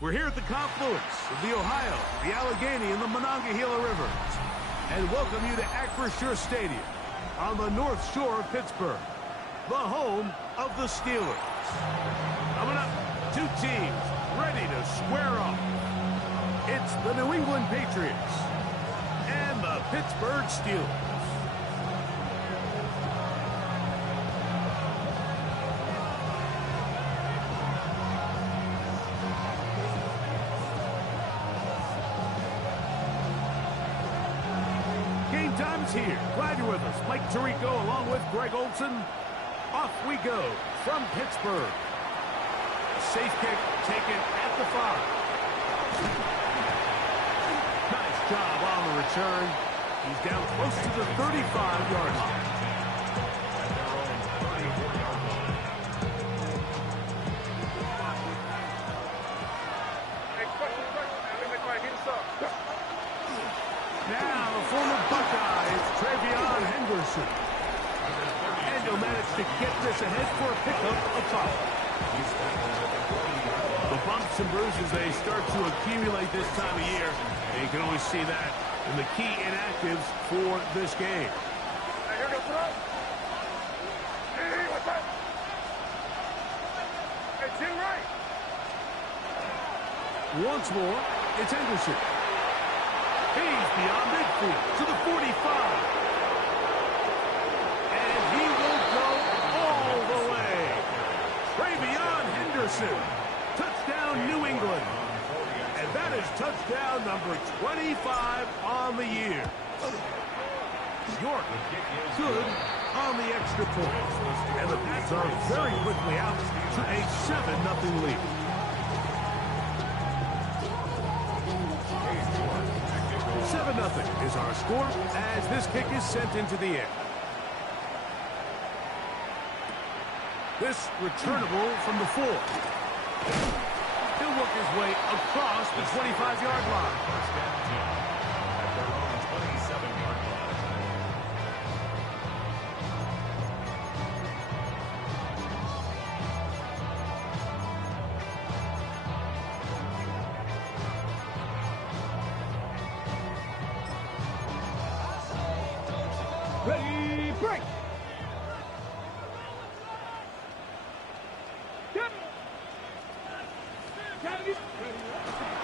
We're here at the confluence of the Ohio, the Allegheny, and the Monongahela Rivers, and welcome you to Acrisure Stadium on the North Shore of Pittsburgh, the home of the Steelers. Coming up, two teams ready to square off. It's the New England Patriots and the Pittsburgh Steelers. Game time's here. Glad you're with us. Mike Tirico along with Greg Olson. Off we go from Pittsburgh. A safe kick taken at the 5. Nice job on the return. He's down close to the 35-yard line. Now the former Buckeye is Travion Henderson. And he'll manage to get this ahead for a pickup of 5. The bumps and bruises, they start to accumulate this time of year. And you can always see that in the key inactives for this game. Once more, it's Henderson. He's beyond midfield to the 45. And he will go all the way. Travion Henderson. Touchdown, New England. And that is touchdown number 25 on the year. York, good on the extra point. And the Pats are very quickly out to a 7-0 lead. Nothing is our score as this kick is sent into the air. This returnable from the 4. He'll work his way across the 25-yard line. First down, 10 at their own 27-yard line. Ready, break!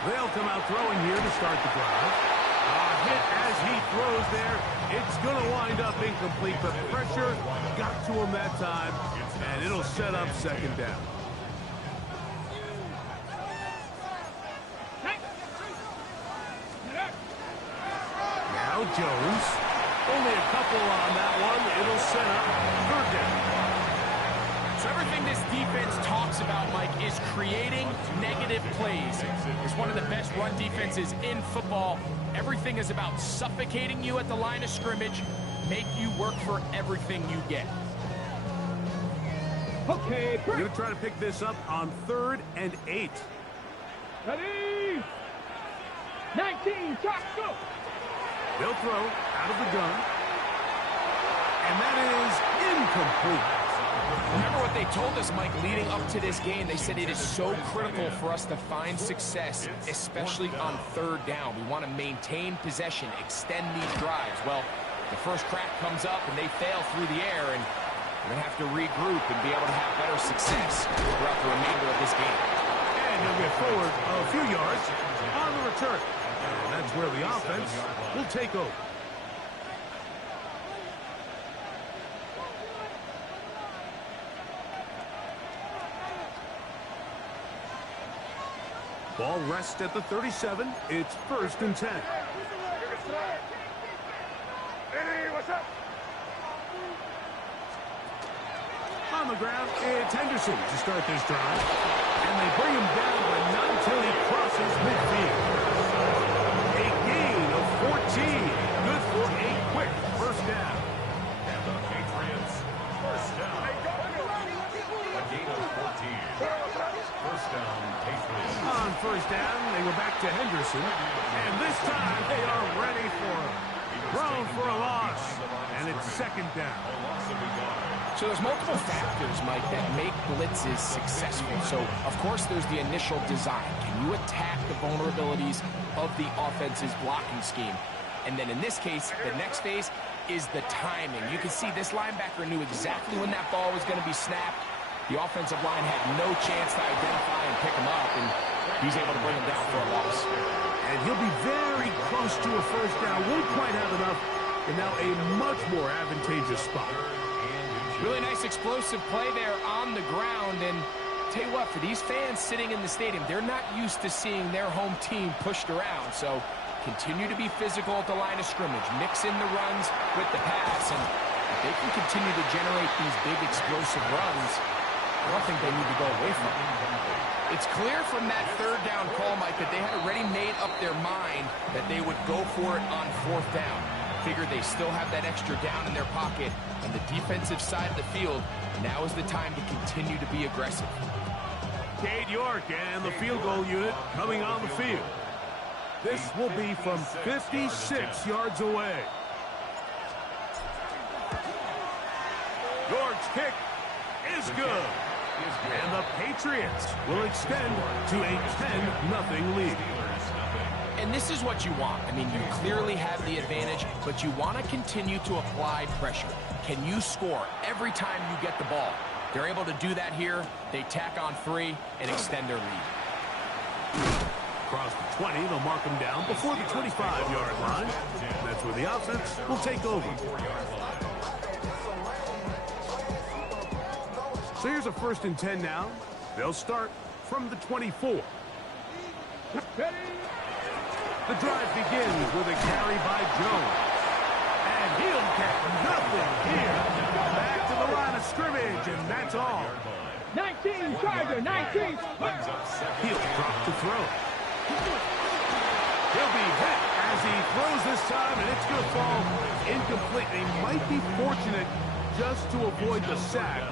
They'll come out throwing here to start the drive. Hit as he throws there. It's going to wind up incomplete, but pressure got to him that time, and it'll set up second down. Now Jones. Only a couple on that one. It'll set up third down. So everything this defense talks about, Mike, is creating negative plays. It's one of the best run defenses in football. Everything is about suffocating you at the line of scrimmage, make you work for everything you get. Okay, we're going to try to pick this up on 3rd and 8. Ready? 19, shot, go! They'll throw out of the gun. And that is incomplete. Remember what they told us, Mike, leading up to this game. They said it is so critical for us to find success, especially on 3rd down. We want to maintain possession, extend these drives. Well, the first crack comes up and they fail through the air, and we're going to have to regroup and be able to have better success throughout the remainder of this game. And he'll get forward a few yards on the return. And that's where the offense will take over. Ball rests at the 37. It's 1st and 10. On the ground, it's Henderson to start this drive. And they bring him down, but not until he crosses midfield. A gain of 14. Good for a quick first down. And the Patriots, first down. A gain of 14. First down, Patriots. On first down, they go back to Henderson. And this time, they are ready for him. Thrown for a loss. And it's 2nd down. So there's multiple factors, Mike, that make blitzes successful. So, of course, there's the initial design. Can you attack the vulnerabilities of the offense's blocking scheme? And then in this case, the next phase is the timing. You can see this linebacker knew exactly when that ball was going to be snapped. The offensive line had no chance to identify and pick him up, and he's able to bring him down for a loss. And he'll be very close to a first down. Won't quite have enough, and now a much more advantageous spot. Really nice explosive play there on the ground, and tell you what, for these fans sitting in the stadium, they're not used to seeing their home team pushed around, so continue to be physical at the line of scrimmage, mix in the runs with the pass, and if they can continue to generate these big explosive runs, I don't think they need to go away from it. It's clear from that third down call, Mike, that they had already made up their mind that they would go for it on fourth down. Figured they still have that extra down in their pocket on the defensive side of the field. Now is the time to continue to be aggressive. Cade York and the field goal unit coming on the field. This will be from 56 yards away. York's kick is good. And the Patriots will extend to a 10-0 lead. And this is what you want. I mean, you clearly have the advantage, but you want to continue to apply pressure. Can you score every time you get the ball? They're able to do that here. They tack on 3 and extend their lead. Across the 20, they'll mark them down before the 25-yard line. That's where the offense will take over. So here's a 1st and 10 now. They'll start from the 24. The drive begins with a carry by Jones. And he'll get nothing here. Back to the line of scrimmage, and that's all. 19, Charger, 19. He'll drop to throw. He'll be hit as he throws this time, and it's going to fall incomplete. They might be fortunate just to avoid the sack,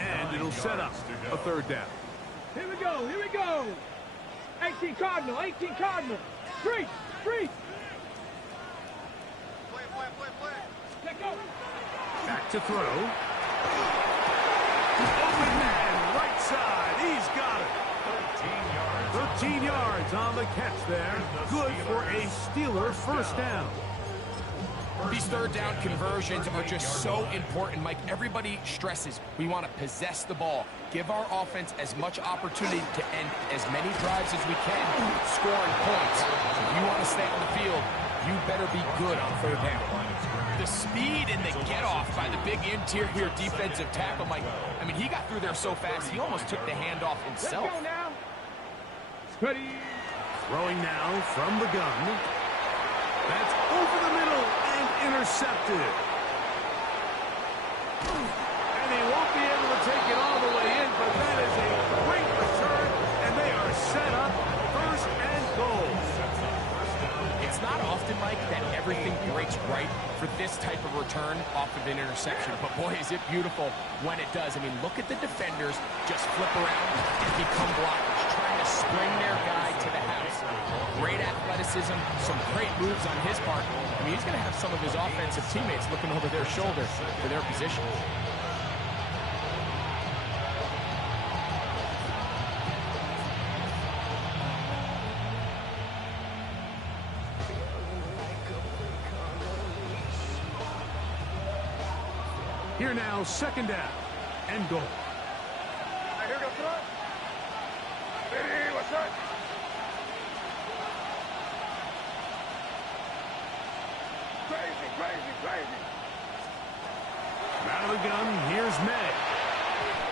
and it'll set up a 3rd down. Here we go, here we go. 18 Cardinal, 18 Cardinal. Free. Play. Let go. Back to throw. Open man, right side. He's got it. 13 yards on the catch there. Good for a Steeler 1st down. These 3rd down conversions are just so important, Mike. Everybody stresses we want to possess the ball, give our offense as much opportunity to end as many drives as we can, scoring points. If you want to stay on the field, you better be good on 3rd down. The speed and the get-off by the big interior defensive tackle, Mike. I mean, he got through there so fast, he almost took the handoff himself. Let's go now. Ready. Throwing now from the gun. That's over the middle and intercepted. And he won't be able to take it all the way in, but that is a great return, and they are set up 1st and goal. It's not often, Mike, that everything breaks right for this type of return off of an interception, but boy, is it beautiful when it does. I mean, look at the defenders just flip around and become blockers, trying to spring their guy to the house. Great athleticism, some great moves on his part. I mean, he's going to have some of his offensive teammates looking over their shoulder for their position. Here now, 2nd down and goal. Here we go, front. Hey, what's up? Crazy. Out of the gun, here's May.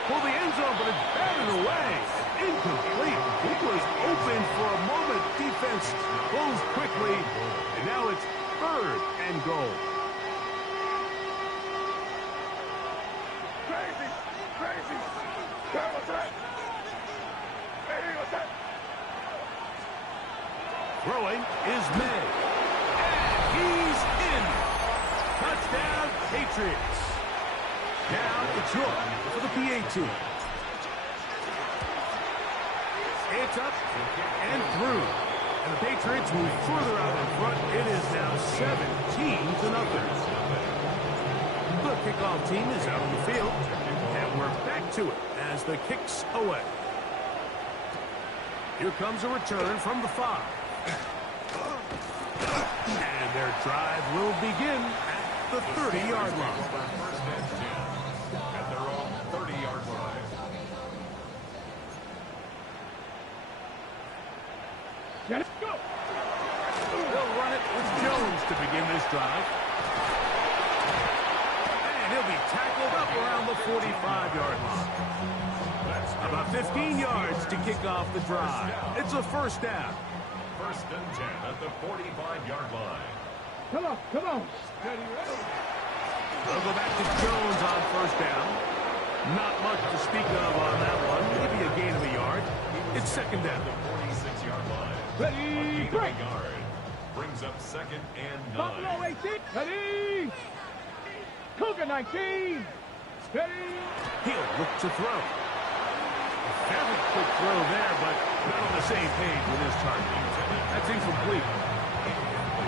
For the end zone, but it's batted away. Incomplete. It was open for a moment. Defense closed quickly, and now it's 3rd and goal. Crazy. What's that? Hey, what's that? Throwing is May. And he's in. Touchdown, Patriots. Now it's York for the PAT. It's up and through. And the Patriots move further out in front. It is now 17-0. The kickoff team is out on the field. And we're back to it as the kick's away. Here comes a return from the 5. And their drive will begin at the 30-yard line. First and 10 at their own 30-yard line. Let's go. They'll run it with Jones to begin this drive. And he'll be tackled up around the 45-yard line. About 15 yards to kick off the drive. It's a first down. First and 10 at the 45-yard line. Come on, come on. They'll go back to Jones on first down. Not much to speak of on that one. Maybe a gain of a yard. It's second down. The 46-yard line. Ready, break. Yard. Brings up second and 9. Buffalo 18. Ready. Cougar 19. Ready. He'll look to throw. A fairly quick throw there, but not on the same page with his target. That's incomplete.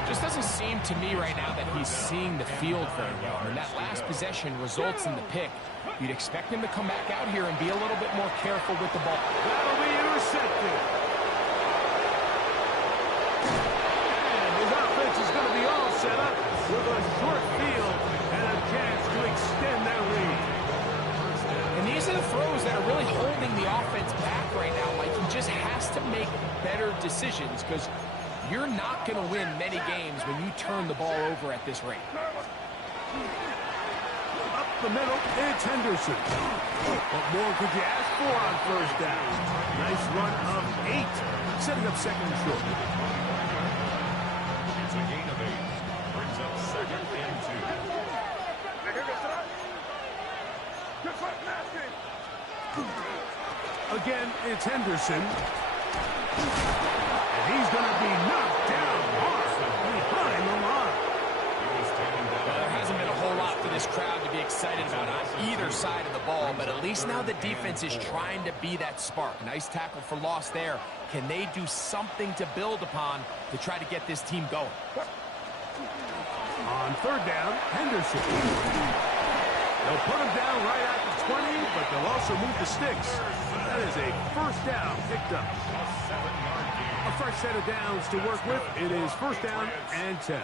Just doesn't seem to me right now that he's seeing the field very well. And that last possession results in the pick. You'd expect him to come back out here and be a little bit more careful with the ball. That'll be intercepted. And his offense is going to be all set up with a short field and a chance to extend their lead. And these are the throws that are really holding the offense back right now. Like, he just has to make better decisions because you're not going to win many games when you turn the ball over at this rate. Up the middle, it's Henderson. What more could you ask for on first down? Nice run of 8, setting up second and short. It's a gain of 8. Brings up second and 2. Again, it's Henderson. And he's going to be knocked down hard behind the line. Well, there hasn't been a whole lot for this crowd to be excited about on either side of the ball, but at least now the defense is trying to be that spark. Nice tackle for loss there. Can they do something to build upon to try to get this team going? On third down, Henderson. They'll put him down right at the 20, but they'll also move the sticks. That is a first down picked up. A fresh set of downs to work with. It is first down and 10.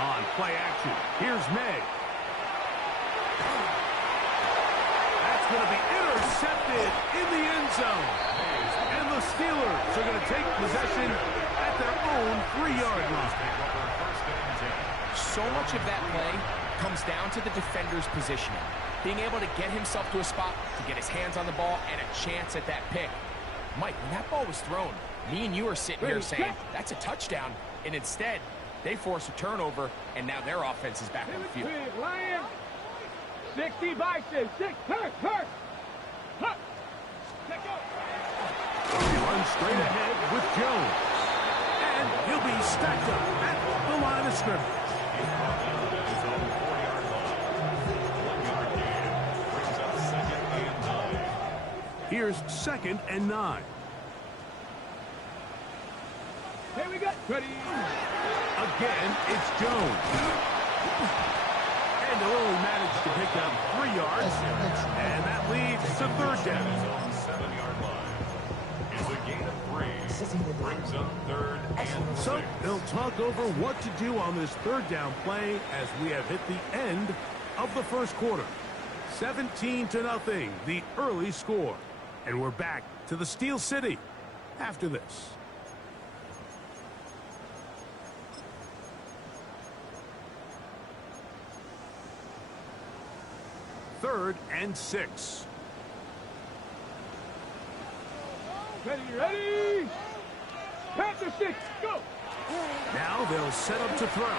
On play action, here's May. That's going to be intercepted in the end zone. And the Steelers are going to take possession at their own 3-yard line. So much of that play comes down to the defender's positioning. Being able to get himself to a spot, to get his hands on the ball, and a chance at that pick. Mike, when that ball was thrown, me and you are sitting here saying, that's a touchdown. And instead, they force a turnover, and now their offense is back on the field. Lion. 60 biceps. 6. Hurt. Hurt. Let go. He runs straight ahead with Jones. And he'll be stacked up at the line of scrimmage. Here's second and 9. Here we go. Ready. Again, it's Jones. And they'll only manage to pick up 3 yards. And that leads to third down. 7-yard line. It's a gain of 3. Brings up third and 6. So they'll talk over what to do on this third down play as we have hit the end of the first quarter. 17-0, the early score. And we're back to the Steel City after this. Third and 6. Ready. Panther 6. Go. Now they'll set up to throw.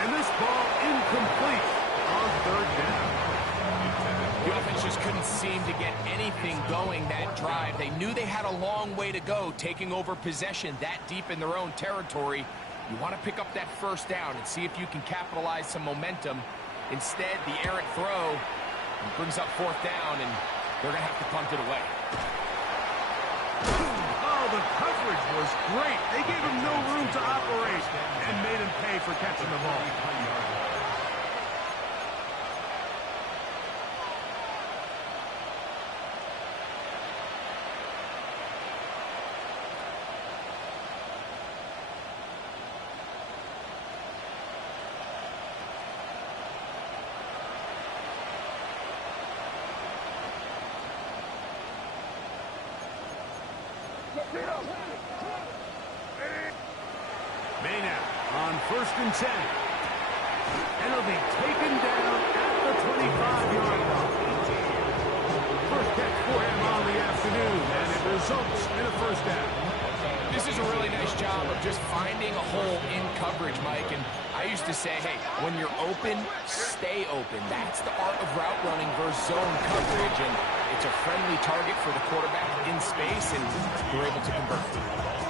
And this ball incomplete on third down. The offense just couldn't seem to get anything going that drive. They knew they had a long way to go, taking over possession that deep in their own territory. You want to pick up that first down and see if you can capitalize some momentum. Instead, the errant throw brings up fourth down, and they're going to have to punt it away. Oh, Oh, the coverage was great. They gave him no room to operate and made him pay for catching the ball. Maynard on 1st and 10. And he'll be taken down at the 25-yard line. First catch for him on the afternoon, and it results in a first down. This is a really nice job of just finding a hole in coverage, Mike. And I used to say, hey, when you're open, stay open. That's the art of route running versus zone coverage. And it's a friendly target for the quarterback in space, and we're able to convert.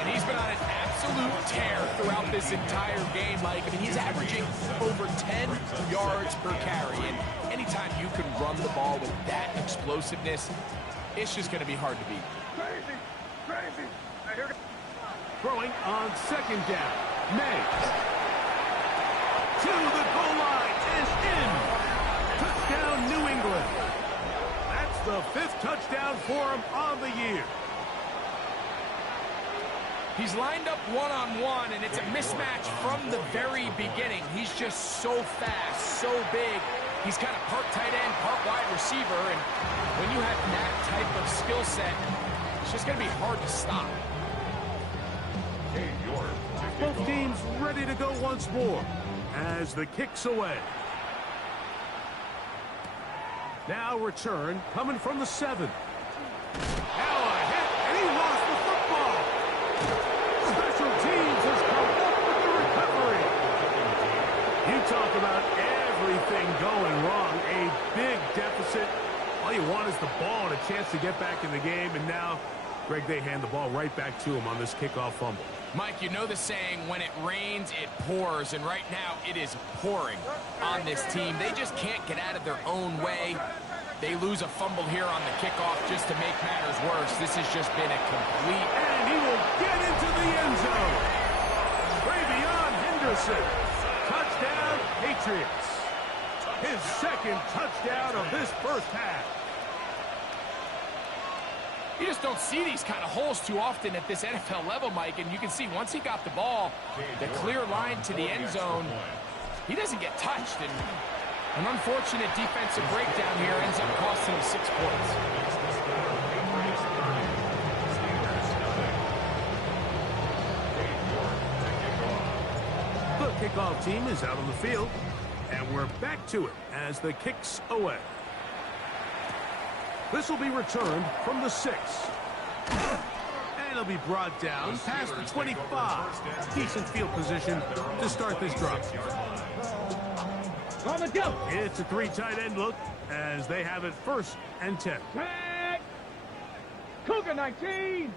And he's been on an absolute tear throughout this entire game, Mike. I mean, he's averaging over 10 yards per carry. And anytime you can run the ball with that explosiveness, it's just going to be hard to beat. Crazy. Crazy. I hear it. Throwing on 2nd down. May. To the goal line is in. Touchdown, New England. That's the 5th touchdown for him on the year. He's lined up one-on-one, and it's a mismatch from the very beginning. He's just so fast, so big. He's kind of part tight end, part wide receiver, and when you have that type of skill set, it's just going to be hard to stop. Both teams ready to go once more as the kick's away. Now return coming from the 7. Now a hit, and he lost the football. Special teams has come up with the recovery. You talk about everything going wrong. A big deficit. All you want is the ball and a chance to get back in the game, and now Greg, they hand the ball right back to him on this kickoff fumble. Mike, you know the saying, when it rains, it pours, and right now it is pouring on this team. They just can't get out of their own way. They lose a fumble here on the kickoff just to make matters worse. This has just been a complete... And he will get into the end zone. Travion Henderson. Touchdown, Patriots. His 2nd touchdown of this first half. You just don't see these kind of holes too often at this NFL level, Mike. And you can see once he got the ball, the clear line to the end zone, he doesn't get touched. And an unfortunate defensive breakdown here ends up costing him 6 points. The kickoff team is out on the field, and we're back to it as the kick's away. This will be returned from the 6. And it'll be brought down past the 25. Decent field position to start this drive. On the go. It's a 3 tight end look as they have it 1st and 10. Tag. Cougar 19.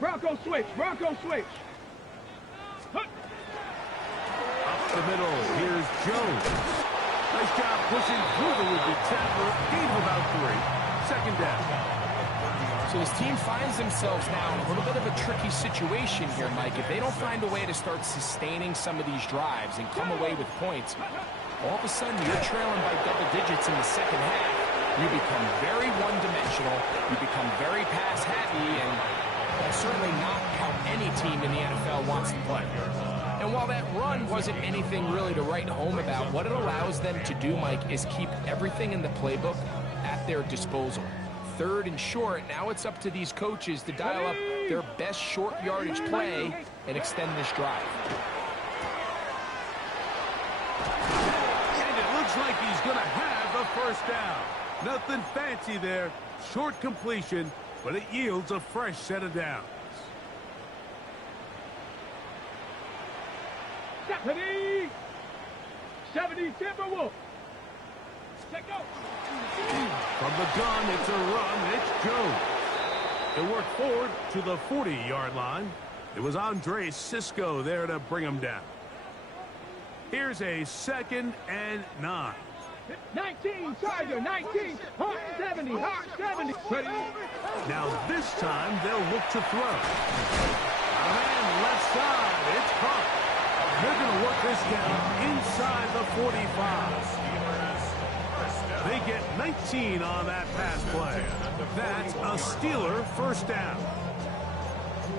Bronco switch. Bronco switch. Up the middle. Here's Jones. Nice job pushing through the would-be tackler. Gain of about 3. 2nd down. So his team finds themselves now in a little bit of a tricky situation here, Mike. If they don't find a way to start sustaining some of these drives and come away with points, all of a sudden you're trailing by double digits in the 2nd half. You become very one-dimensional. You become very pass-happy, and that's certainly not how any team in the NFL wants to play. And while that run wasn't anything really to write home about, what it allows them to do, Mike, is keep everything in the playbook at their disposal. 3rd and short, now it's up to these coaches to dial up their best short yardage play and extend this drive. And it looks like he's going to have the 1st down. Nothing fancy there. Short completion, but it yields a fresh set of downs. 70 Timberwolves. Check out. From the gun, it's a run. It's Jones. It worked forward to the 40-yard line. It was Andre Cisco there to bring him down. Here's a 2nd and 9. 19, Tiger, 19, hot 70, hot 70. Ready? Now this time they'll look to throw. And left side, it's caught. They're going to work this down inside the 45. They get 19 on that pass play. That's a Steeler first down.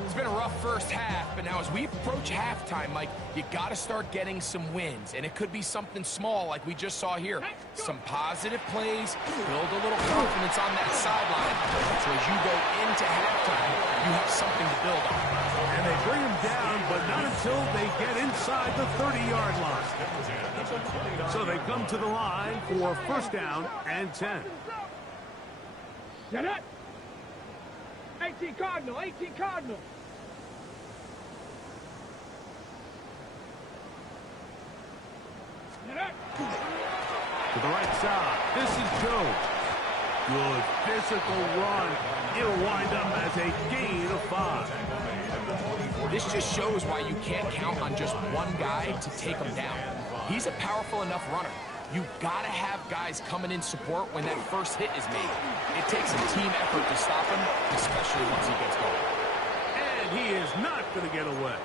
It's been a rough first half, but now as we approach halftime, Mike, you got to start getting some wins, and it could be something small like we just saw here. Some positive plays, build a little confidence on that sideline, so as you go into halftime, you have something to build on. And they bring him down, but not until they get inside the 30-yard line. So they come to the line for first down and 10. Get it. 18 Cardinal, 18 Cardinal. To the right side, this is Jones. Good physical run. It'll wind up as a gain of 5. This just shows why you can't count on just one guy to take him down. He's a powerful enough runner. You've got to have guys coming in support when that first hit is made. It takes a team effort to stop him, especially once he gets going. And he is not going to get away.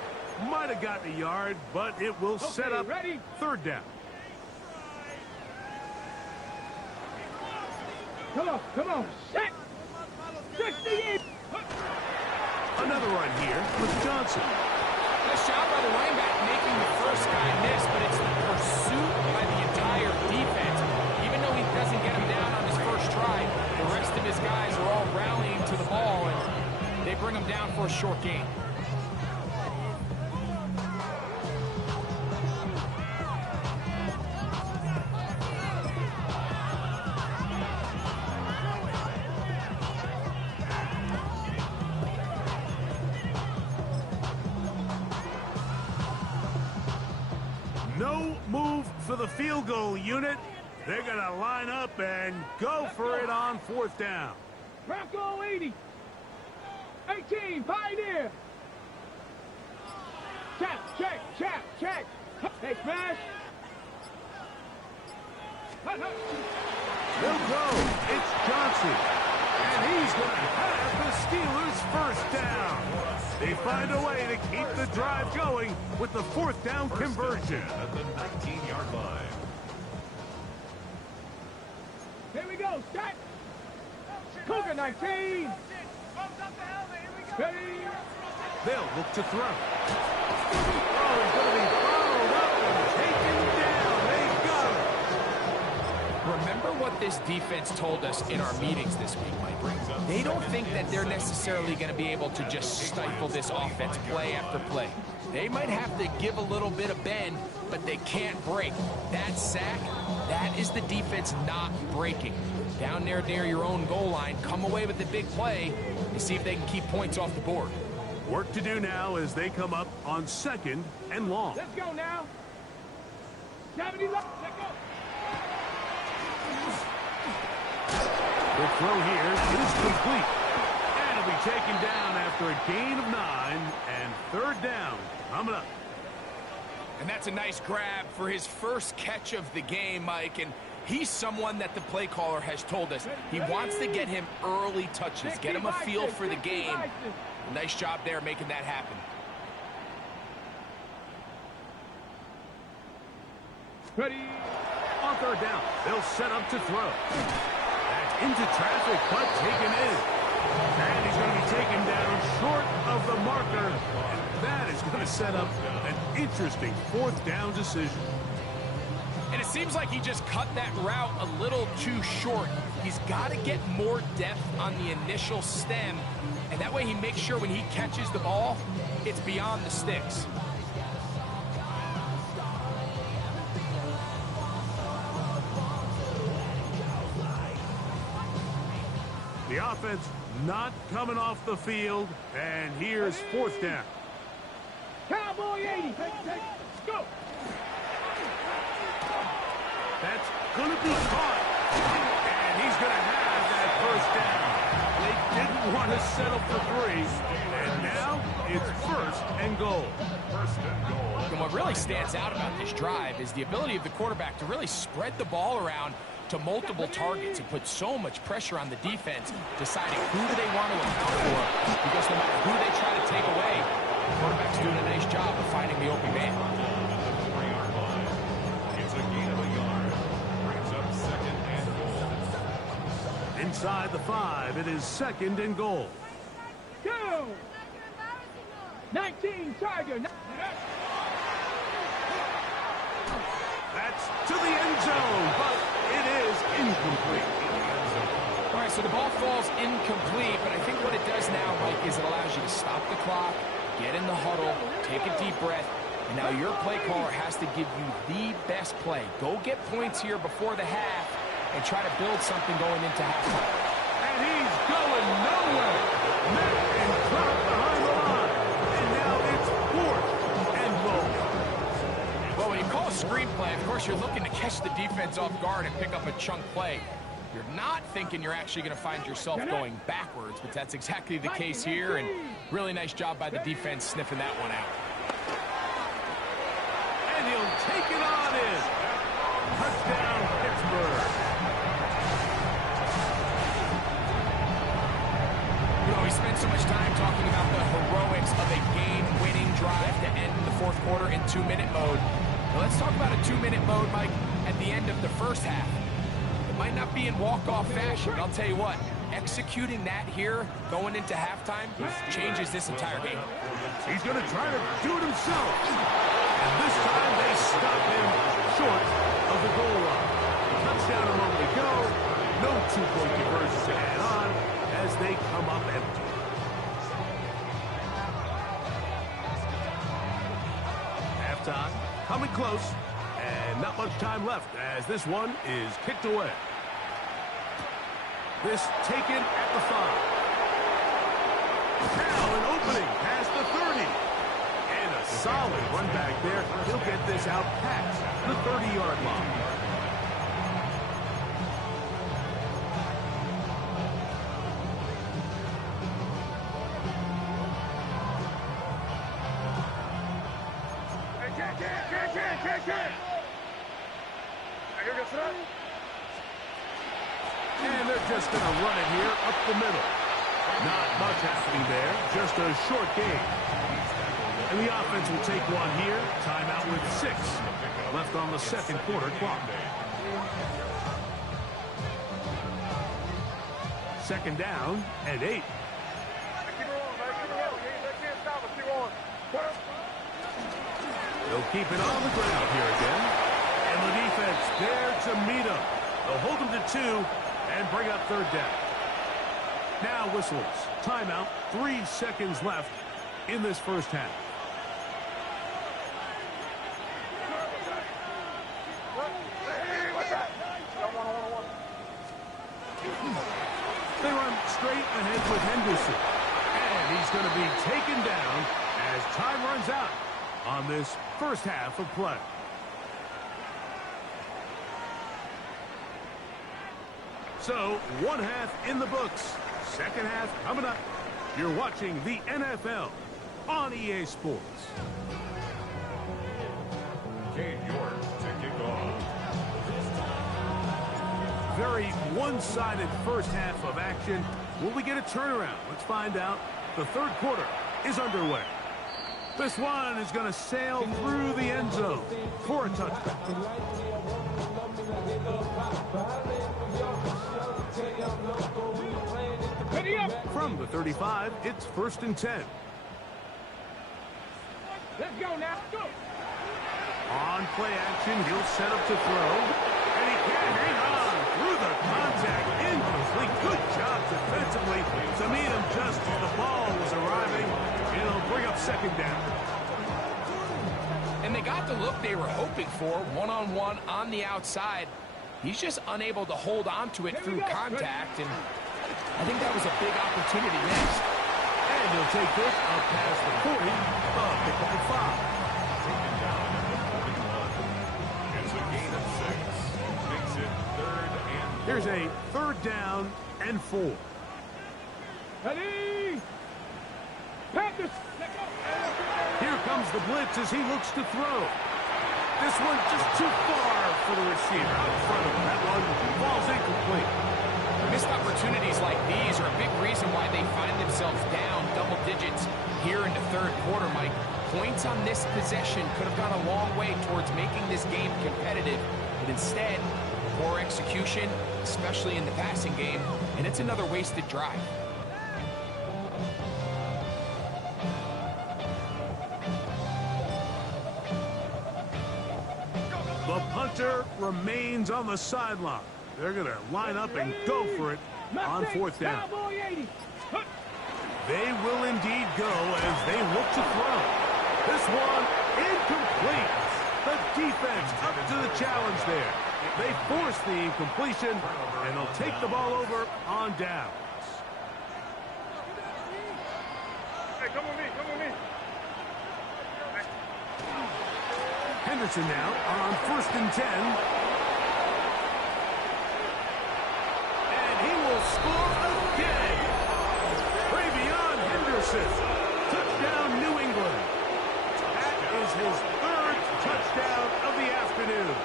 Might have gotten a yard, but it will set up third down. Come on, set. 68. Another run here with Johnson. Nice job by the running back making the first guy miss, but it's the pursuit by the entire defense. Even though he doesn't get him down on his first try, the rest of his guys are all rallying to the ball, and they bring him down for a short gain. No move for the field goal unit. They're going to line up and go for it on fourth down. Bronco 80. 18, Pioneer. Check. Hey, smash. They'll go. It's Johnson. And he's going to have the Steelers first down. They find a way to keep the drive going with the fourth down conversion. At the 19-yard line. Here we go, set. Cougar 19. Ready. They'll look to throw. Oh, he's going to be followed up and taken down. They got him. Remember what this defense told us in our meetings this week, Mike? They don't think that they're necessarily going to be able to just stifle this offense play after play. They might have to give a little bit of bend, but they can't break. That sack, that is the defense not breaking. Down there near your own goal line, come away with the big play and see if they can keep points off the board. Work to do now as they come up on second and long. Let's go now. 70 left. Let's go. The throw here is complete. And it'll be taken down after a gain of 9 and third down coming up. And that's a nice grab for his first catch of the game, Mike. And he's someone that the play caller has told us he wants to get him early touches, get him a feel for the game. Nice job there making that happen. Ready. On third down, they'll set up to throw. That's into traffic, but taken in. And he's going to be taken down short of the marker. And that is going to set up an interesting fourth down decision. And it seems like he just cut that route a little too short. He's got to get more depth on the initial stem, and that way he makes sure when he catches the ball, it's beyond the sticks. The offense not coming off the field, and here's fourth down. Cowboy 80. Go. That's going to be caught. And he's going to have that first down. They didn't want to settle for 3. And now it's first and goal. And what really stands out about this drive is the ability of the quarterback to really spread the ball around to multiple targets and put so much pressure on the defense, deciding who do they want to account for, because no matter who they try to take away, the quarterback's doing a nice job of finding the open man. It's a gain of a yard. Brings up second and goal. Inside the 5, it is second and goal. Go! 19 Tiger. That's to the end zone, but it is incomplete. All right, so the ball falls incomplete, but I think what it does now, Mike, is it allows you to stop the clock, get in the huddle, take a deep breath, and now your play caller has to give you the best play. Go get points here before the half and try to build something going into halftime. And he's going nowhere. Met and dropped behind the line. And now it's fourth and goal. Well, when you call a screenplay, of course, you're looking to catch the defense off guard and pick up a chunk play. You're not thinking you're actually going to find yourself going backwards, but that's exactly the case here, and really nice job by the defense sniffing that one out. And he'll take it on in. Touchdown, Pittsburgh. You know, we spent so much time talking about the heroics of a game-winning drive to end the fourth quarter in 2-minute mode. Now let's talk about a 2-minute mode, Mike, at the end of the first half. It might not be in walk-off fashion, but I'll tell you what, executing that here, going into halftime, changes this entire game. He's going to try to do it himself. And this time they stop him short of the goal line. Touchdown a moment ago. No two-point conversions to add on as they come up empty. Halftime coming close. And not much time left as this one is kicked away. This taken at the 5. Now an opening past the 30. And a solid run back there. He'll get this out past the 30-yard line. And they're just going to run it here up the middle. Not much happening there, just a short game. And the offense will take one here. Timeout with 6 left on the second quarter clock. Second down and 8. They'll keep it on the ground here again. And the defense there to meet them. They'll hold them to 2 and bring up third down. Now whistles. Timeout. 3 seconds left in this first half. They run straight ahead with Henderson. And he's going to be taken down as time runs out on this first half of play. So, one half in the books. Second half coming up. You're watching the NFL on EA Sports. Cade York to kick off. Very one-sided first half of action. Will we get a turnaround? Let's find out. The third quarter is underway. This one is going to sail through the end zone for a touchdown. From the 35, it's 1st and 10. Let's go now. Go. On play action, he'll set up to throw. And he can't hang on through the contact. Incomplete. Good job defensively to meet him just as the ball was arriving. It'll bring up second down. And they got the look they were hoping for, one-on-one on the outside. He's just unable to hold on to it through contact, and I think that was a big opportunity missed. And he'll take this up past the 40, pick up the 5. It's a gain of 6. Makes it 3rd and 4. Here's a 3rd down and 4. Ready? Panthers. Let go. Here comes the blitz as he looks to throw. This one just too far for the receiver. Out in front of him. That one falls incomplete. Missed opportunities like these are a big reason why they find themselves down double digits here in the third quarter, Mike. Points on this possession could have gone a long way towards making this game competitive, but instead, poor execution, especially in the passing game, and it's another wasted drive. The punter remains on the sideline. They're going to line up and go for it on fourth down. They will indeed go as they look to throw. This one incomplete. The defense up to the challenge there. They force the incompletion, and they'll take the ball over on downs. Hey, come with me, come with me. Henderson now on 1st and 10. Score again. Travion Henderson. Touchdown, New England. That is his 3rd touchdown of the afternoon.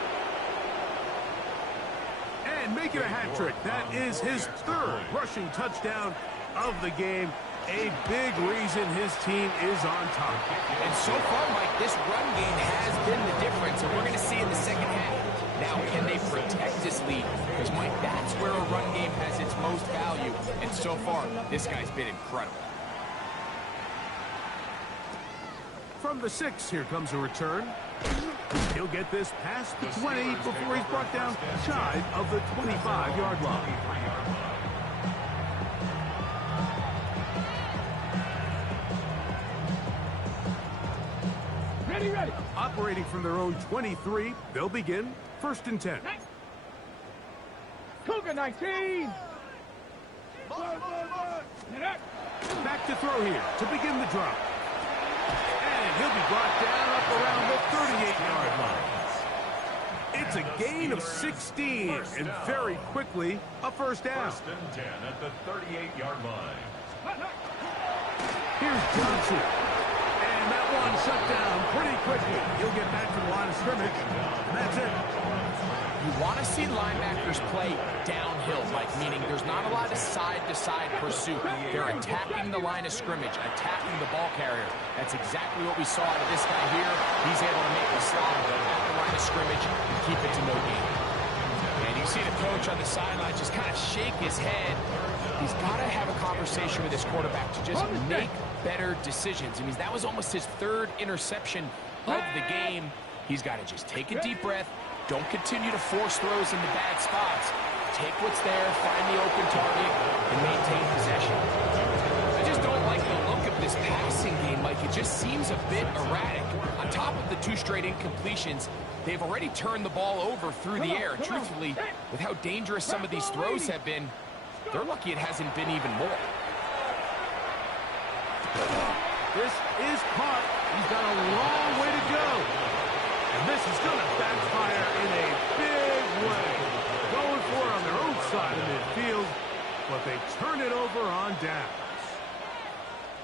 And making a hat trick. That is his 3rd rushing touchdown of the game. A big reason his team is on top. And so far, Mike, this run game has been the difference, and we're going to see in the second half. Now, can they protect this lead? Because, Mike, that's where a run game has its most value. And so far, this guy's been incredible. From the 6, here comes a return. He'll get this past the 20 before he's brought down shy of the 25-yard line. Ready. Operating from their own 23, they'll begin 1st and 10. Cougar 19. Back to throw here to begin the drop. And he'll be brought down up around the 38-yard line. It's a gain of 16, and very quickly, a first down. 1st and 10 at the 38-yard line. Here's Johnson. And that one shut down pretty quickly. He'll get back to the line of scrimmage, and that's it. You want to see linebackers play downhill, Mike, meaning there's not a lot of side-to-side pursuit. They're attacking the line of scrimmage, attacking the ball carrier. That's exactly what we saw out of this guy here. He's able to make a stop at the line of scrimmage and keep it to no gain. And you see the coach on the sideline just kind of shake his head. He's got to have a conversation with his quarterback to just make better decisions. I mean, that was almost his 3rd interception of the game. He's got to just take a deep breath. Don't continue to force throws into bad spots. Take what's there, find the open target, and maintain possession. I just don't like the look of this passing game, Mike. It just seems a bit erratic. On top of the 2 straight incompletions, they've already turned the ball over through the air. And truthfully, with how dangerous some of these throws have been, they're lucky it hasn't been even more. This is caught. He's got a long way to go. And this is going to backfire in a big way. Going for it on their own side of midfield, but they turn it over on downs.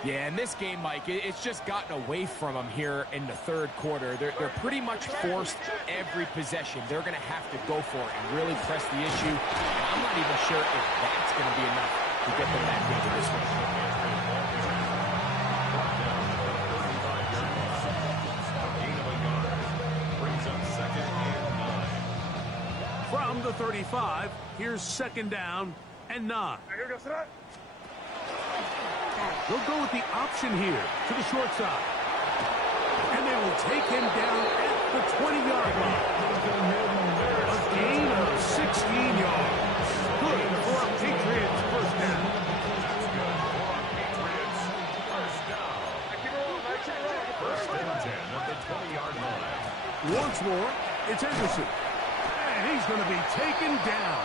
Yeah, in this game, Mike, it's just gotten away from them here in the 3rd quarter. They're pretty much forced every possession. They're going to have to go for it and really press the issue. And I'm not even sure if that's going to be enough to get them back into this one. From the 35, here's 2nd down and 9. They'll go with the option here to the short side. And they will take him down at the 20-yard line. A gain of 16 yards. Good for a Patriots first down. First and 10 at the 20-yard line. Once more, it's Henderson. And he's going to be taken down.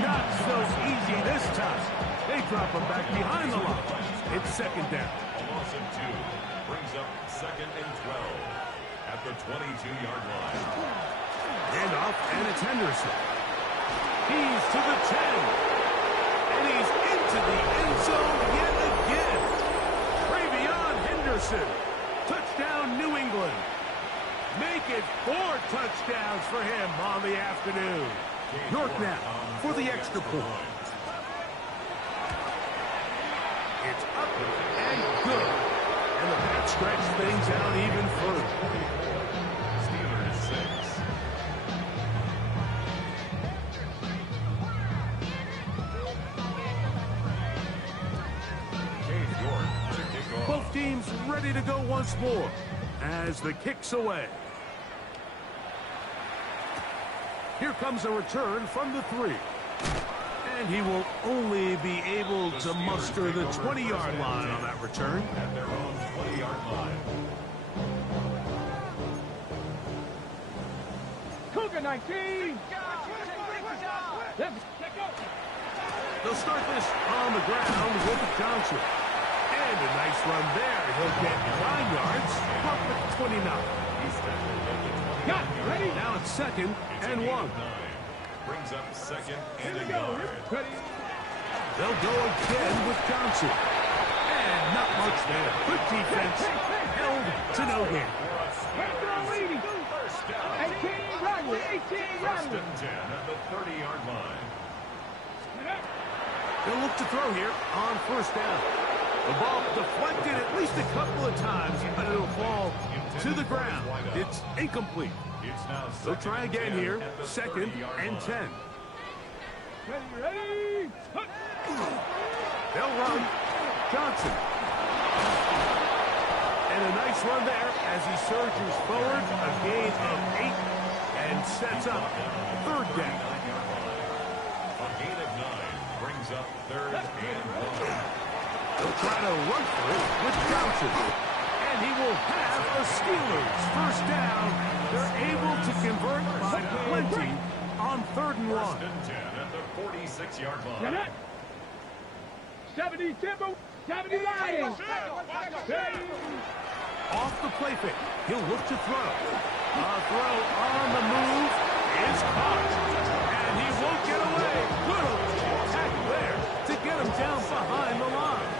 Not so easy this time. They drop him back behind the line. It's 2nd down. A loss of 2 brings up 2nd and 12 at the 22-yard line. Handoff, and it's Henderson. He's to the 10. And he's into the end zone yet Henderson. Touchdown, New England. Make it 4 touchdowns for him on the afternoon. York now for the extra point. It's up and good. And the Pats stretch things out even further. Steelers 6. Cade York to kick off. Both teams ready to go once more as the kick's away. Here comes a return from the 3. And he will only be able to muster the 20-yard line on that return. At their own 20-yard line. Cougar 19. They'll start this on the ground with Johnson. And a nice run there. He'll get 9 yards, up at 29. Got it. Ready? Now it's 2nd and 1. Brings up 2nd and Here we a go. yard. Ready? They'll go again with Johnson. And not much there. Good defense. Held to no gain. Right throw, 80. 18 running. 18 First running. and 10 at the 30-yard line. They'll look to throw here on 1st down. The ball deflected at least a couple of times, but it'll fall to the ground. It's incomplete. It's now They'll try again here, 2nd and 10. Ready? They'll run. Johnson. And a nice run there as he surges forward, a gain of 8, and sets up 3rd down. A gain of 9 brings up 3rd and 1. They'll try to run for it with Johnson. And he will have a Steelers 1st down. They're able to convert by plenty on 3rd and 1. First and 10 at the 46-yard line. 70 Timber. 70 Lions. Off the play fake. He'll look to throw. A throw on the move is caught. And he won't get away. Good old tackle there to get him down behind the line.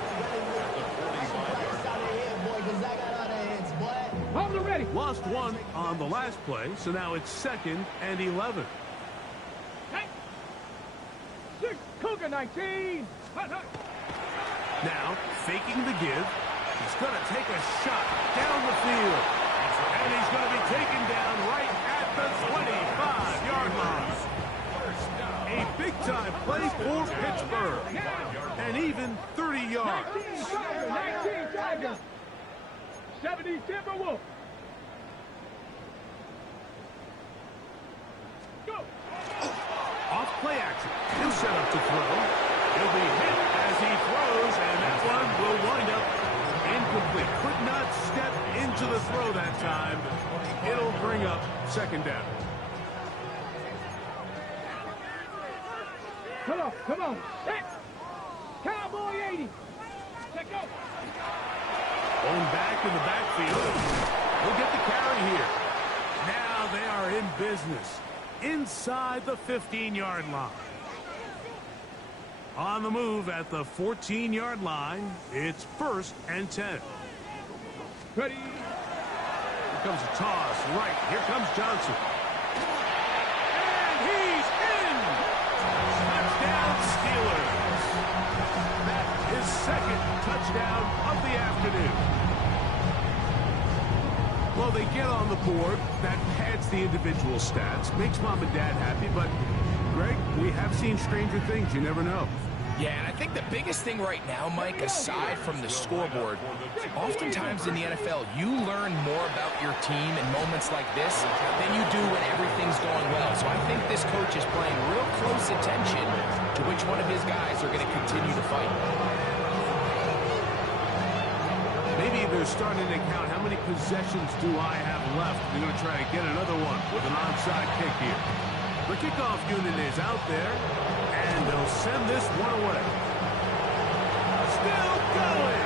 Hold it ready. Lost 1 on the last play, so now it's 2nd and 11. Hey. 6 Cougar 19. Now, faking the give. He's going to take a shot down the field. And he's going to be taken down right at the 25-yard line. A big-time play for Pittsburgh. And even 30 yards. 19 Tiger. 70 Timberwolf. Go. Off play action. He'll set up to throw. He'll be hit as he throws, and that one will wind up incomplete. Could not step into the throw that time. It'll bring up 2nd down. Come on. Set. Cowboy 80. Check go. Going back in the backfield. He'll get the carry here. Now they are in business. Inside the 15-yard line. On the move at the 14-yard line, it's 1st and 10. Ready. Here comes a toss right. Here comes Johnson. And he's in! Touchdown Steelers. That is 2nd touchdown of the afternoon. Well, they get on the board. That pads the individual stats. Makes mom and dad happy, but Greg, we have seen stranger things. You never know. Yeah, and I think the biggest thing right now, Mike, aside from the scoreboard, oftentimes in the NFL, you learn more about your team in moments like this than you do when everything's going well. So I think this coach is paying real close attention to which one of his guys are going to continue to fight. Maybe they're starting to count how many possessions do I have left. They're going to try to get another one with an onside kick here. The kickoff unit is out there, and they'll send this one away. Still going.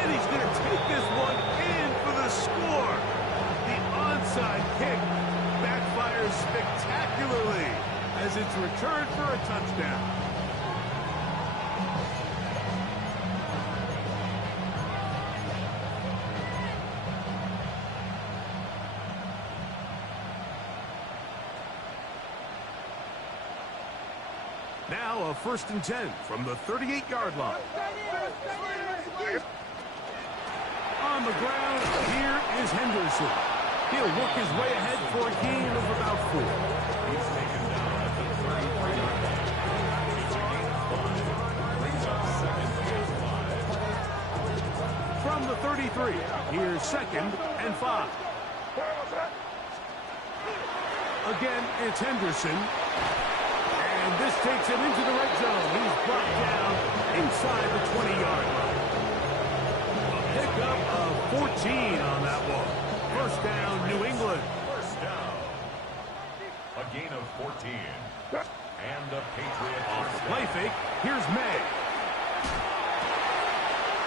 And he's going to take this one in for the score. The onside kick backfires spectacularly as it's returned for a touchdown. Now a 1st and 10 from the 38-yard line. On the ground, here is Henderson. He'll work his way ahead for a gain of about 4. He's taken down at the 33-yard line. It's a gain of 5. Brings up 2nd and 5. From the 33, here's 2nd and 5. Again, it's Henderson. And this takes him into the red zone. He's brought down inside the 20-yard line. A pickup of 14 on that one. 1st down, New England. 1st down. A gain of 14. And the Patriots Off the play fake, here's May.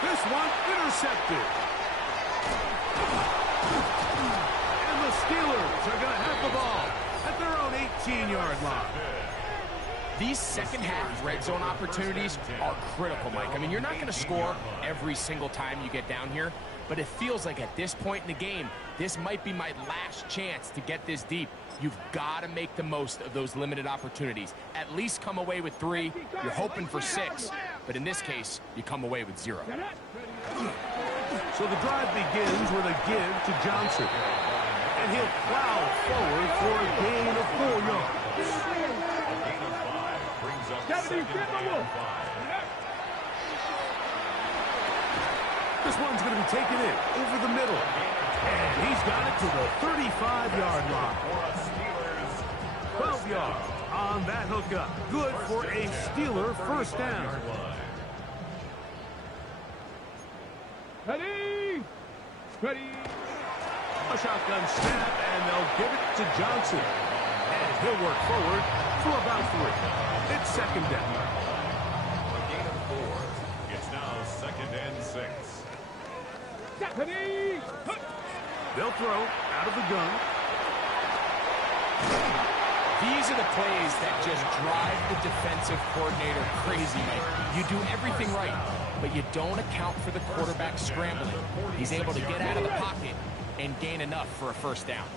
This one intercepted. And the Steelers are going to have the ball at their own 18-yard line. These second-half red zone opportunities are critical, Mike. I mean, you're not going to score every single time you get down here, but it feels like at this point in the game, this might be my last chance to get this deep. You've got to make the most of those limited opportunities. At least come away with 3. You're hoping for 6, but in this case, you come away with 0. So the drive begins with a give to Johnson. And he'll plow forward for a gain of 4 yards. This one's going to be taken in over the middle. And he's got it to the 35-yard line. 12 yards on that hookup. Good for a Steeler 1st down. Ready? Ready? A shotgun snap, and they'll give it to Johnson. And he'll work forward for about 3. It's 2nd down. A gain of 4. It's now 2nd and 6. Ready? They'll throw out of the gun. These are the plays that just drive the defensive coordinator crazy, Mike. You do everything right, but you don't account for the quarterback scrambling. He's able to get out of the pocket and gain enough for a 1st down.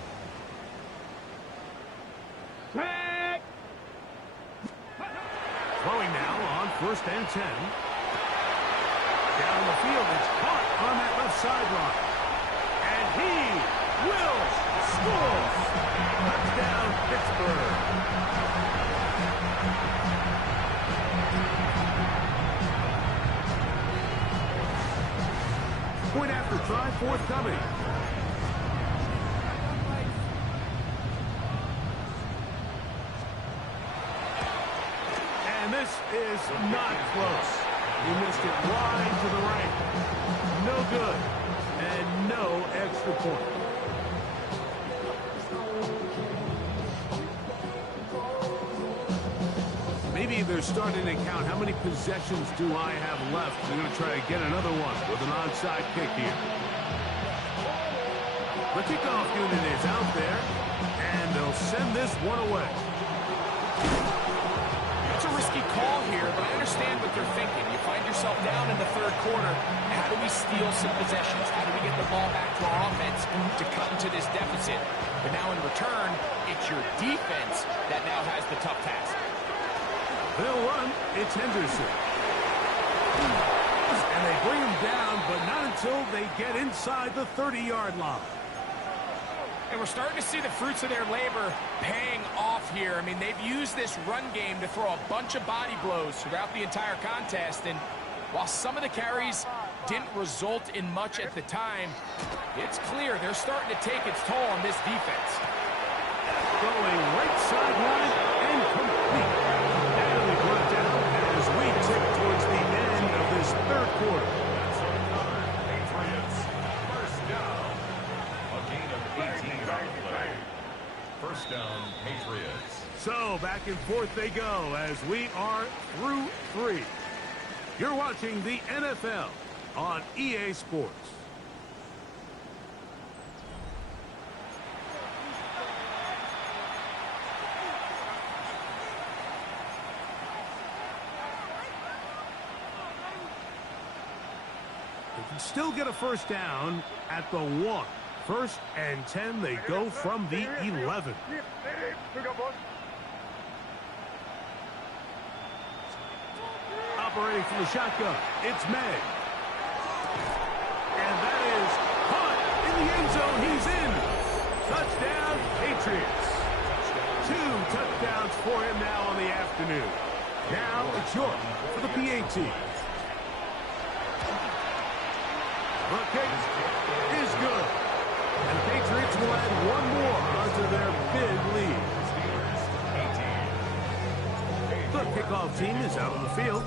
Throwing now on 1st and 10. Down the field, it's caught on that left sideline. And he will score. Touchdown, Pittsburgh. Point after try forthcoming. And this is not close. He missed it wide to the right. No good. And no extra point. Maybe they're starting to count how many possessions do I have left. They're going to try to get another one with an onside kick here. The kickoff unit is out there, and they'll send this one away. It's a risky call here, but I understand what they're thinking. You find yourself down in the 3rd quarter. How do we steal some possessions? How do we get the ball back to our offense to cut into this deficit? But now in return, it's your defense that now has the tough task. They'll run. It's Henderson. And they bring him down, but not until they get inside the 30-yard line. And we're starting to see the fruits of their labor paying off here. I mean, they've used this run game to throw a bunch of body blows throughout the entire contest. And while some of the carries didn't result in much at the time, it's clear they're starting to take its toll on this defense. Going right sideline and complete. And we put it down as we tick towards the end of this 3rd quarter. Patriots. 1st down. A gain of 18 on the play. 1st down, Patriots. So back and forth they go as we are through 3. You're watching the NFL on EA Sports. They can still get a 1st down at the 1. 1st and 10, they go from the 11. separating from the shotgun. It's May. And that is caught in the end zone. He's in. Touchdown, Patriots. 2 touchdowns for him now on the afternoon. Now it's York for the PAT. The kick is good. And the Patriots will add one more onto their big lead. The kickoff team is out on the field.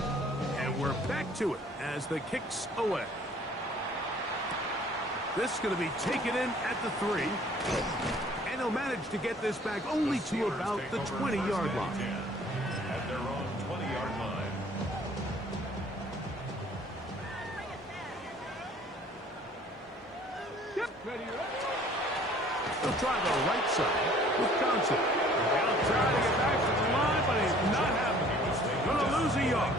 And we're back to it as the kick's away. This is going to be taken in at the 3. And he'll manage to get this back only to about the 20-yard line. At their own 20-yard line. He'll try the right side with Johnson. He'll try to get back to the line, but he's not having it. Going to lose a yard.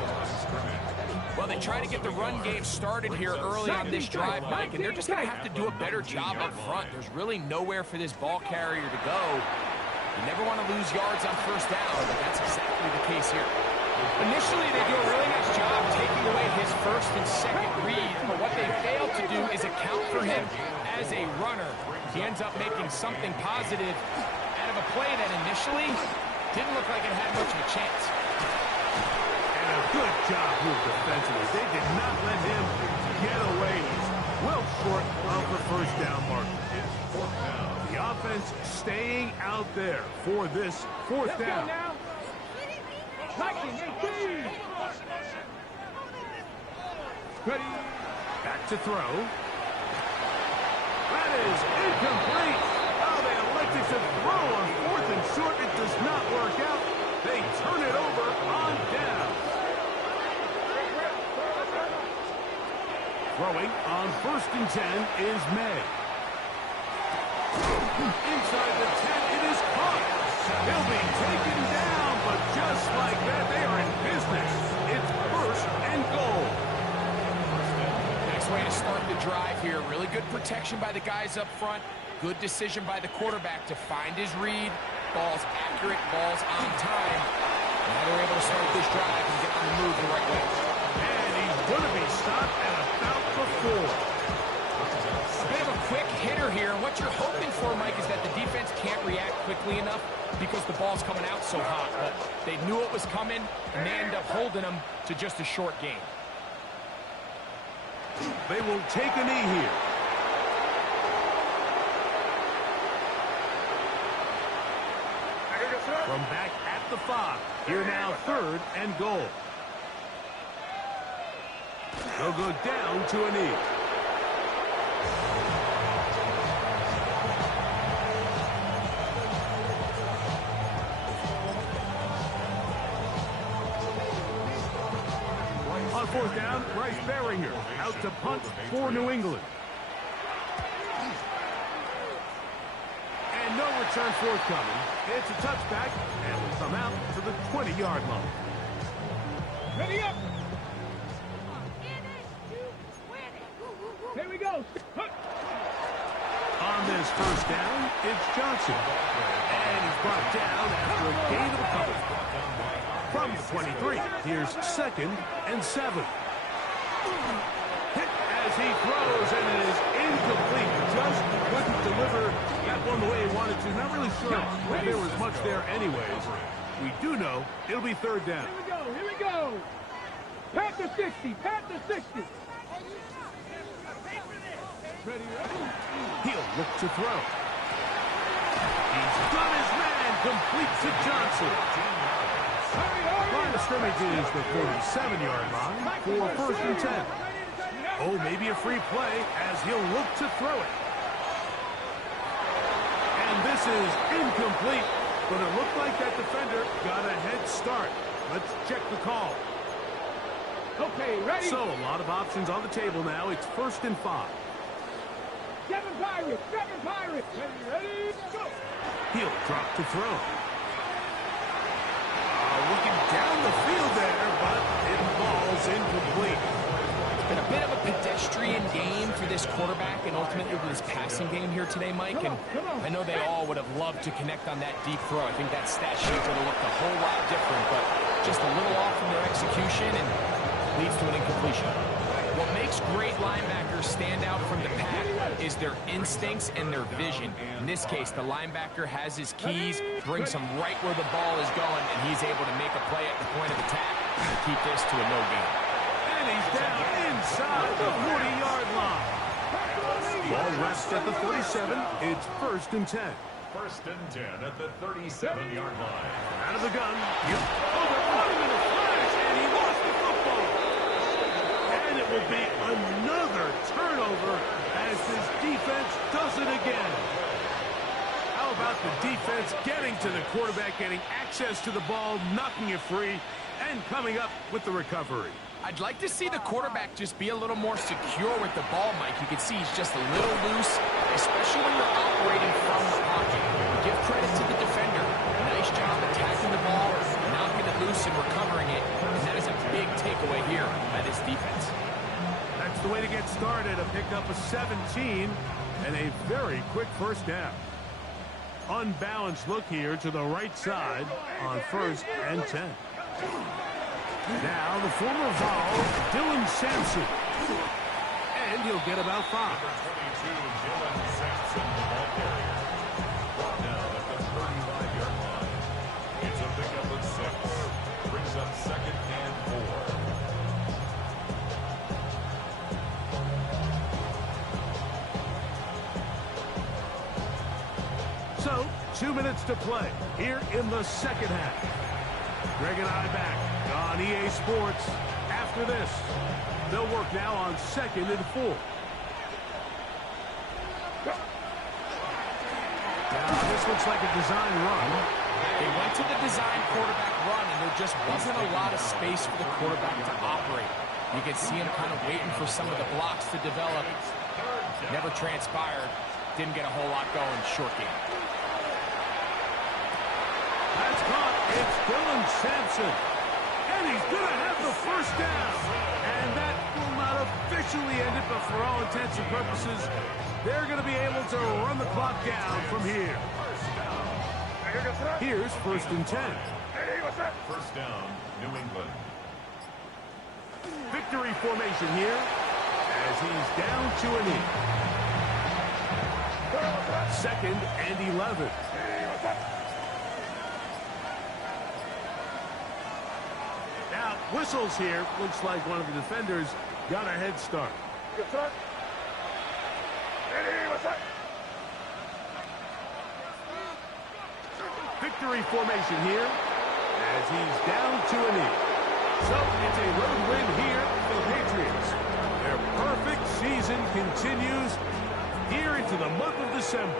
Well, they try to get the run game started here early on this drive, Mike, and they're just going to have to do a better job up front. There's really nowhere for this ball carrier to go. You never want to lose yards on first down, but that's exactly the case here. Initially, they do a really nice job taking away his first and second read, but what they fail to do is account for him as a runner. He ends up making something positive out of a play that initially didn't look like it had much of a chance. And a good job here defensively. They did not let him get away. He's well short of the first down marker. The offense staying out there for this fourth down. Ready. Back to throw. That is incomplete. Oh, they elected to throw on 4th and short. It does not work out. They turn it over on down. Throwing on 1st and 10 is May. Inside the 10, it is caught. He'll be taken down, but just like that, they are in business. It's 1st and goal. Nice way to start the drive here. Really good protection by the guys up front. Good decision by the quarterback to find his read. Ball's accurate, ball's on time. Now they're able to start this drive and get on the move the right way. And he's going to be stopped at about the 4. They have a quick hitter here, and what you're hoping for, Mike, is that the defense can't react quickly enough because the ball's coming out so hot. But they knew it was coming, and they end up holding them to just a short gain. They will take a knee here. From back at the 5. Here now 3rd and goal. They'll go down to a knee. On 4th down, Bryce Baringer out to punt for New England. And no return forthcoming. It's a touchback, and will come out to the 20-yard line. Ready up. Here we go. On this 1st down, it's Johnson. And he's brought down after a gain of a couple. From the 23, here's 2nd and 7. Hit as he throws, and it is incomplete. Just couldn't deliver that one the way he wanted to. Not really sure if there was much there anyways. We do know it'll be 3rd down. Here we go. Pat the 60, pat the 60. Ready. He'll look to throw. He's got his man, complete to Johnson. Line of scrimmage is the 47-yard line for 1st and 10. Oh, maybe a free play as he'll look to throw it. And this is incomplete, but it looked like that defender got a head start. Let's check the call. Okay, ready. So, a lot of options on the table now. It's 1st and 5. 7 Pirates, 7 Pirates. Ready, go. He'll drop to throw. Looking down the field there, but it falls incomplete. It's been a bit of a pedestrian game for this quarterback and ultimately for this passing game here today, Mike. And I know they all would have loved to connect on that deep throw. I think that stat sheet would have looked a whole lot different, but just a little off from their execution, and leads to an incompletion. What makes great linebackers stand out from the pack is their instincts and their vision. In this case, the linebacker has his keys, brings him right where the ball is going, and he's able to make a play at the point of attack to keep this to a no gain. And he's down inside the 40-yard line. Ball rests at the 37. It's 1st and 10. 1st and 10 at the 37-yard line. Out of the gun. Yep. Oh, they're running in a flash, and he lost the football. And it will be another turnover as this defense does it again. How about the defense getting to the quarterback, getting access to the ball, knocking it free, and coming up with the recovery? I'd like to see the quarterback just be a little more secure with the ball, Mike. You can see he's just a little loose, especially when you're operating from the pocket. Give credit to the defender. Nice job attacking the ball, knocking it loose and recovering it. And that is a big takeaway here by this defense. That's the way to get started. A pickup of 17 and a very quick 1st down. Unbalanced look here to the right side on 1st and 10. Now the former Vol, Dylan Sampson. And he'll get about 5. Number 22, Dylan Sampson, the ball carrier. Brought down at the 35-yard line. It's a pickup of 6. Brings up 2nd and 4. So, 2 minutes to play here in the 2nd half. Greg and I back on EA Sports. After this, they'll work now on 2nd and 4. Now, this looks like a design run. They went to the design quarterback run, and there just wasn't a lot of space for the quarterback to operate. You can see him kind of waiting for some of the blocks to develop. Never transpired. Didn't get a whole lot going. Short game. That's caught. It's Dylan Sampson. And he's going to have the 1st down. And that will not officially end it, but for all intents and purposes, they're going to be able to run the clock down from here. Here's 1st and 10. 1st down, New England. Victory formation here as he's down to a knee. 2nd and 11. Now, whistles here. Looks like one of the defenders got a head start. Victory formation here as he's down to a knee. So it's a road win here for the Patriots. Their perfect season continues here into the month of December.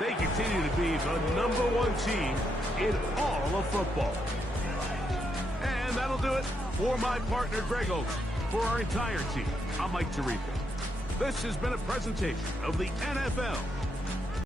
They continue to be the #1 team in all of football. And that'll do it for my partner, Greg Olson. For our entire team, I'm Mike Tirico. This has been a presentation of the NFL